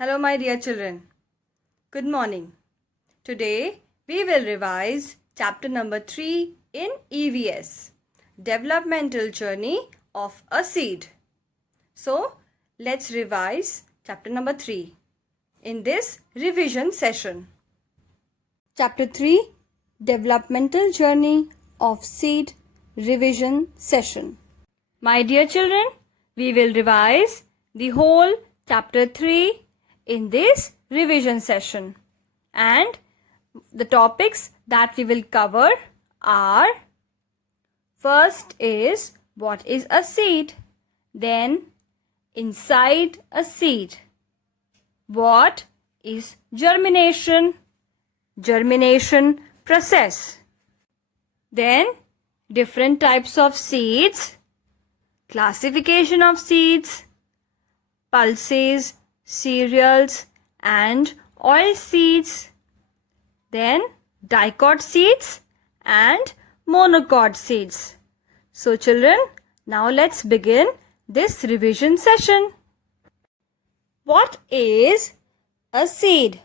Hello my dear children. Good morning. Today we will revise chapter number 3 in EVS, Developmental Journey of a Seed. So let's revise chapter number 3 in this revision session. Chapter 3, Developmental Journey of Seed revision session. My dear children, we will revise the whole chapter 3 in this revision session, and the topics that we will cover are: first is what is a seed, then inside a seed, what is germination, germination process, then different types of seeds, classification of seeds, pulses, cereals and oil seeds, then Dicot seeds and Monocot seeds. So children, now let's begin this revision session. What is a seed?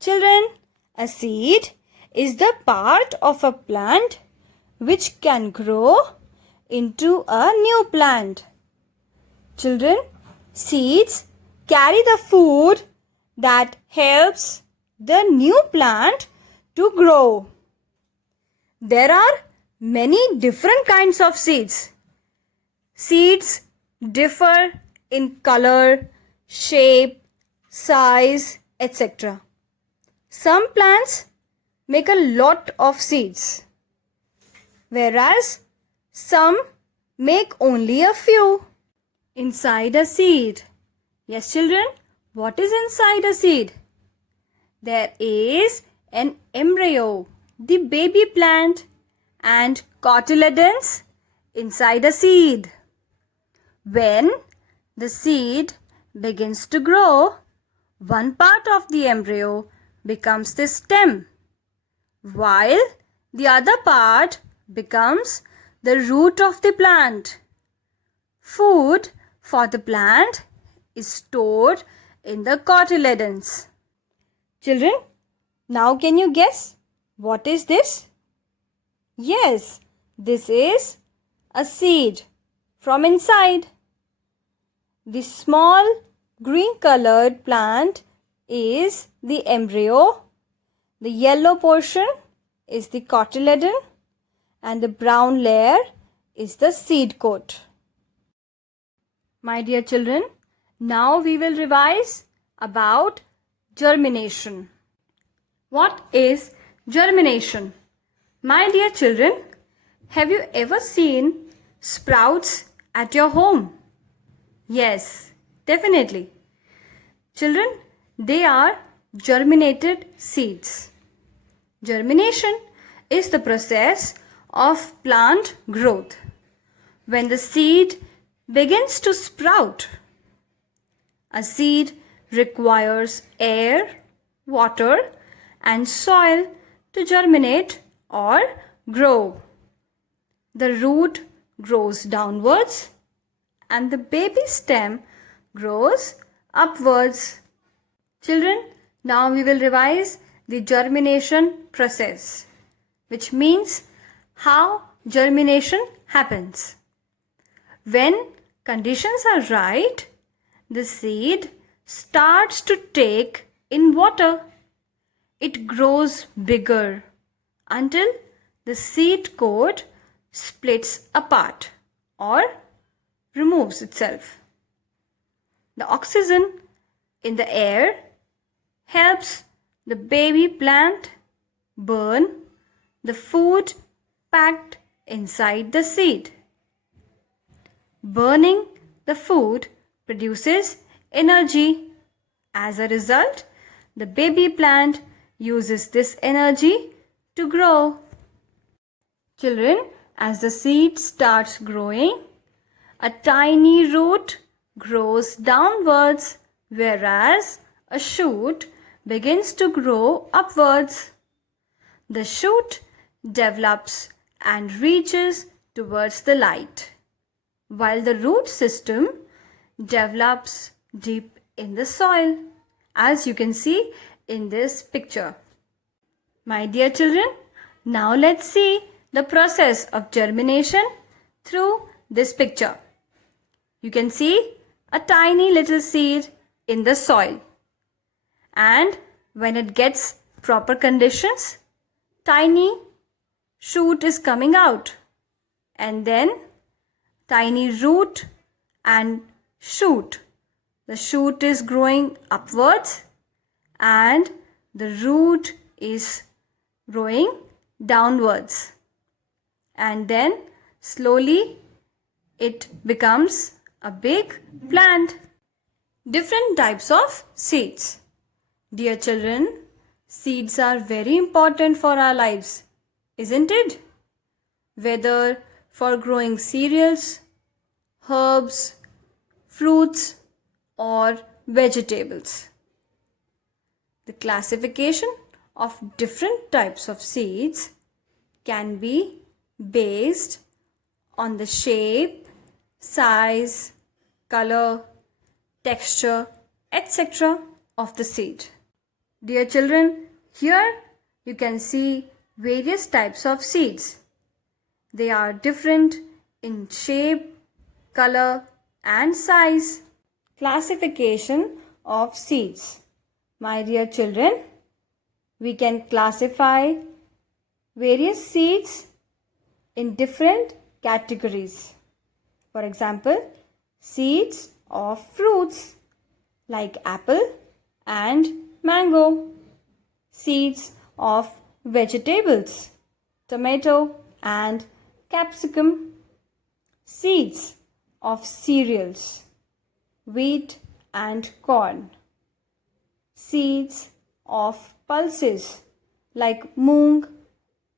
Children, a seed is the part of a plant which can grow into a new plant. Children, seeds carry the food that helps the new plant to grow. There are many different kinds of seeds. Seeds differ in color, shape, size, etc. Some plants make a lot of seeds, whereas some make only a few. Inside a seed. Yes children, what is inside a seed? There is an embryo, the baby plant, and cotyledons inside a seed. When the seed begins to grow, one part of the embryo becomes the stem, while the other part becomes the root of the plant. Food for the plant is stored in the cotyledons. Children, now can you guess what is this? Yes, this is a seed from inside. The small green colored plant is the embryo. The yellow portion is the cotyledon and the brown layer is the seed coat. My dear children, now we will revise about germination. What is germination? My dear children, have you ever seen sprouts at your home? Yes, definitely. Children, they are germinated seeds. Germination is the process of plant growth. When the seed begins to sprout, a seed requires air, water and soil to germinate or grow. The root grows downwards and the baby stem grows upwards. Children, now we will revise the germination process, which means how germination happens. When conditions are right, the seed starts to take in water. It grows bigger until the seed coat splits apart or removes itself. The oxygen in the air helps the baby plant burn the food packed inside the seed. Burning the food produces energy. As a result, the baby plant uses this energy to grow. Children, as the seed starts growing, a tiny root grows downwards, whereas a shoot begins to grow upwards. The shoot develops and reaches towards the light, while the root system develops deep in the soil, as you can see in this picture. My dear children, now let's see the process of germination through this picture. You can see a tiny little seed in the soil, and when it gets proper conditions, tiny shoot is coming out, and then tiny root and shoot. The shoot is growing upwards and the root is growing downwards, and then slowly it becomes a big plant. Different types of seeds. Dear children, seeds are very important for our lives, isn't it? Whether for growing cereals, herbs, fruits, or vegetables. The classification of different types of seeds can be based on the shape, size, color, texture, etc. of the seed. Dear children, here you can see various types of seeds. They are different in shape, color, and size. Classification of seeds. My dear children, we can classify various seeds in different categories. For example, seeds of fruits like apple and mango. Seeds of vegetables, tomato and capsicum. Seeds of cereals, wheat and corn. Seeds of pulses like moong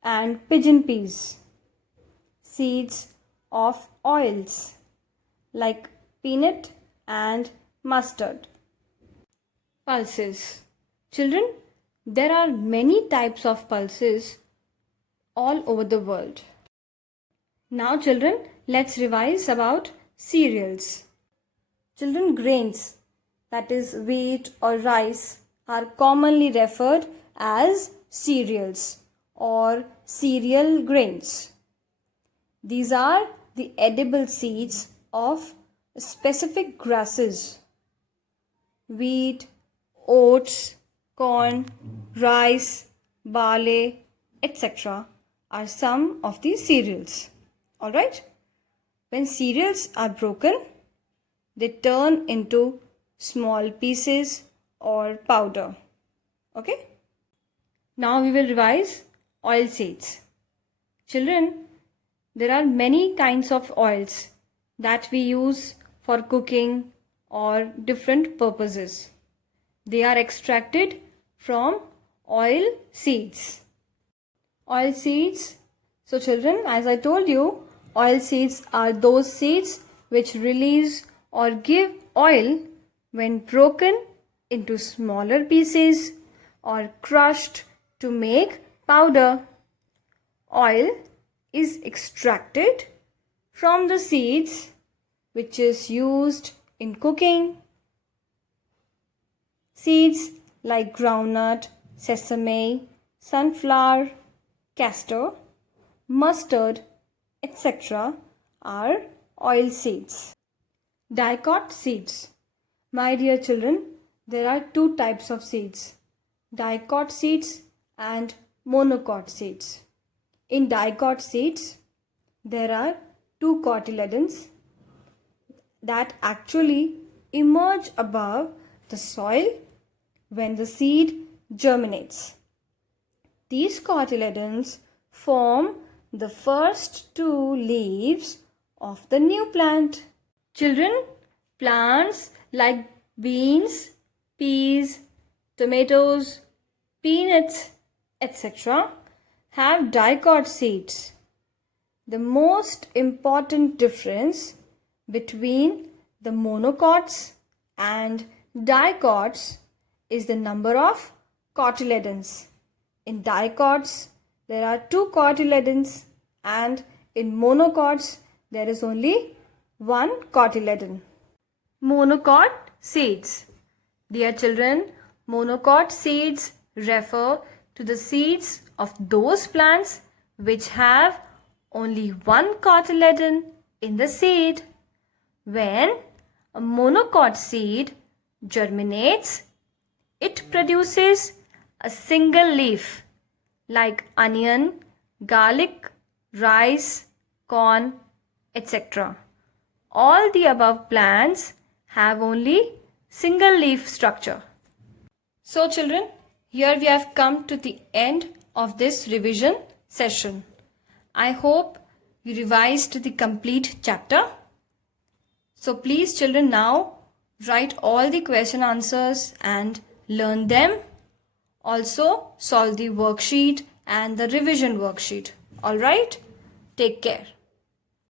and pigeon peas. Seeds of oils like peanut and mustard. Pulses. Children, there are many types of pulses all over the world. Now children, let's revise about cereals. Children, grains, that is wheat or rice, are commonly referred as cereals or cereal grains. These are the edible seeds of specific grasses. Wheat, oats, corn, rice, barley, etc. are some of these cereals. Alright? When cereals are broken, they turn into small pieces or powder. Okay? Now we will revise oil seeds. Children, there are many kinds of oils that we use for cooking or different purposes. They are extracted from oil seeds. Oil seeds. So children, as I told you, oil seeds are those seeds which release or give oil when broken into smaller pieces or crushed to make powder. Oil is extracted from the seeds which is used in cooking. Seeds like groundnut, sesame, sunflower, castor, mustard, etc. are oil seeds. Dicot seeds. My dear children, there are two types of seeds, dicot seeds and monocot seeds. In dicot seeds, there are two cotyledons that actually emerge above the soil when the seed germinates. These cotyledons form the first two leaves of the new plant. Children, plants like beans, peas, tomatoes, peanuts, etc. have dicot seeds. The most important difference between the monocots and dicots is the number of cotyledons. In dicots, there are two cotyledons, and in monocots, there is only one cotyledon. Monocot seeds. Dear children, monocot seeds refer to the seeds of those plants which have only one cotyledon in the seed. When a monocot seed germinates, it produces a single leaf like onion, garlic, rice, corn, etc. All the above plants have only single leaf structure. So children, here we have come to the end of this revision session. I hope you revised the complete chapter. So please children, now write all the question answers and learn them. Also solve the worksheet and the revision worksheet. Alright? Take care.